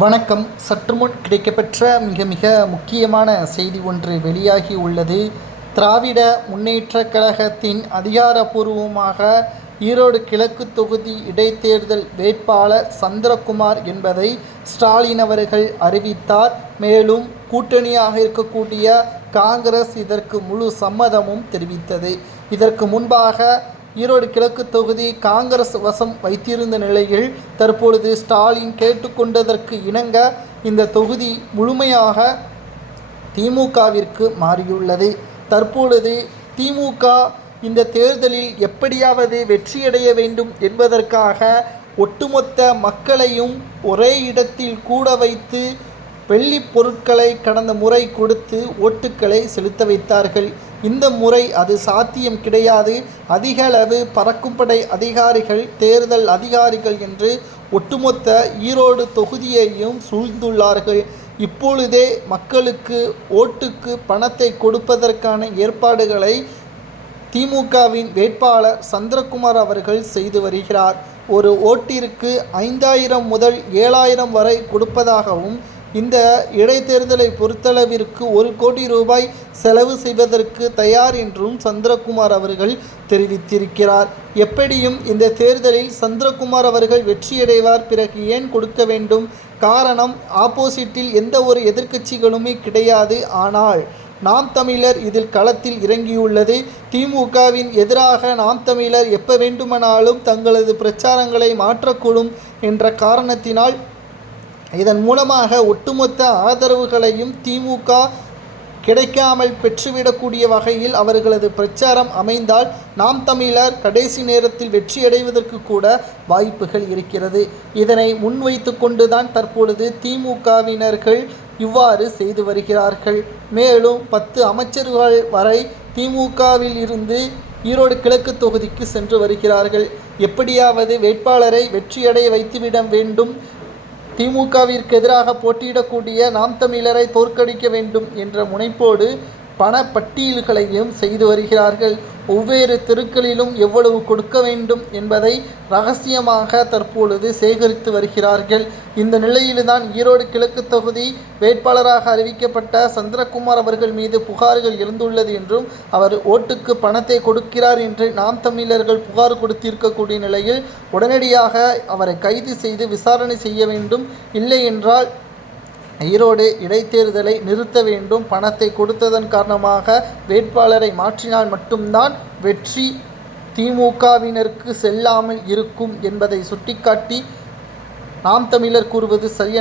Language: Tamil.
வணக்கம். சற்றுமுன் கிடைக்கப்பெற்ற மிக முக்கியமான செய்தி ஒன்று வெளியாகி உள்ளது. திராவிட முன்னேற்றக் கழகத்தின் அதிகாரப்பூர்வமாக ஈரோடு கிழக்கு தொகுதி இடைத்தேர்தல் வேட்பாளர் சந்திரகுமார் என்பதை ஸ்டாலின் அவர்கள் அறிவித்தார். மேலும் கூட்டணியாக இருக்கக்கூடிய காங்கிரஸ் இதற்கு முழு சம்மதமும் தெரிவித்தது. இதற்கு முன்பாக ஈரோடு கிழக்கு தொகுதி காங்கிரஸ் வசம் வைத்திருந்த நிலையில் தற்பொழுது ஸ்டாலின் கேட்டுக்கொண்டதற்கு இணங்க இந்த தொகுதி முழுமையாக திமுகவிற்கு மாறியுள்ளது. தற்பொழுது திமுக இந்த தேர்தலில் எப்படியாவது வெற்றியடைய வேண்டும் என்பதற்காக ஒட்டுமொத்த மக்களையும் ஒரே இடத்தில் கூட வைத்து வெள்ளி பொருட்களை கடந்த முறை கொடுத்து ஓட்டுக்களை செலுத்த வைத்தார்கள். இந்த முறை அது சாத்தியம் கிடையாது. அதிக அளவு பறக்கும்படை அதிகாரிகள், தேர்தல் அதிகாரிகள் என்று ஒட்டுமொத்த ஈரோடு தொகுதியையும் சூழ்ந்துள்ளார்கள். இப்பொழுதே மக்களுக்கு ஓட்டுக்கு பணத்தை கொடுப்பதற்கான ஏற்பாடுகளை திமுகவின் வேட்பாளர் சந்திரகுமார் அவர்கள் செய்து வருகிறார். ஒரு ஓட்டிற்கு 5000 முதல் 7000 வரை கொடுப்பதாகவும், இந்த இடைத்தேர்தலை பொறுத்தளவிற்கு 1 கோடி ரூபாய் செலவு செய்வதற்கு தயார் என்றும் சந்திரகுமார் அவர்கள் தெரிவித்திருக்கிறார். எப்படியும் இந்த தேர்தலில் சந்திரகுமார் அவர்கள் வெற்றியடைவார். பிறகு ஏன் கொடுக்க வேண்டும்? காரணம், ஆப்போசிட்டில் எந்த ஒரு எதிர்க்கட்சிகளுமே கிடையாது. ஆனால் நாம் தமிழர் இதில் களத்தில் இறங்கியுள்ளது. திமுகவின் எதிராக நாம் தமிழர் எப்போ வேண்டுமானாலும் தங்களது பிரச்சாரங்களை மாற்றக்கூடும் என்ற காரணத்தினால் இதன் மூலமாக ஒட்டுமொத்த ஆதரவுகளையும் திமுக கிடைக்காமல் பெற்றுவிடக்கூடிய வகையில் அவர்களது பிரச்சாரம் அமைந்தால் நாம் தமிழர் கடைசி நேரத்தில் வெற்றியடைவதற்கு கூட வாய்ப்புகள் இருக்கிறது. இதனை முன்வைத்து கொண்டுதான் தற்பொழுது திமுகவினர்கள் இவ்வாறு செய்து வருகிறார்கள். மேலும் 10 அமைச்சர்கள் வரை திமுகவில் இருந்து ஈரோடு கிழக்கு தொகுதிக்கு சென்று வருகிறார்கள். எப்படியாவது வேட்பாளரை வெற்றியடைய வைத்துவிட வேண்டும், திமுகவிற்கு எதிராக போட்டியிடக்கூடிய நாம் தமிழரை தோற்கடிக்க வேண்டும் என்ற முனைப்போடு பண பட்டியல்களையும் செய்து வருகிறார்கள். ஒவ்வொரு தெருக்களிலும் எவ்வளவு கொடுக்க வேண்டும் என்பதை ரகசியமாக தற்பொழுது சேகரித்து வருகிறார்கள். இந்த நிலையில்தான் ஈரோடு கிழக்கு தொகுதி வேட்பாளராக அறிவிக்கப்பட்ட சந்திரகுமார் அவர்கள் மீது புகார்கள் எழுந்துள்ளது என்றும், அவர் ஓட்டுக்கு பணத்தை கொடுக்கிறார் என்று நாம் தமிழர்கள் புகார் கொடுத்திருக்கக்கூடிய நிலையில் உடனடியாக அவரை கைது செய்து விசாரணை செய்ய வேண்டும். இல்லை என்றால் ஈரோடு இடைத்தேர்தலை நிறுத்த வேண்டும். பணத்தை கொடுத்ததன் காரணமாக வேட்பாளரை மாற்றினால் மட்டும்தான் வெற்றி திமுகவினருக்கு செல்லாமல் இருக்கும் என்பதை சுட்டிக்காட்டி நாம் தமிழர் கூறுவது சரியான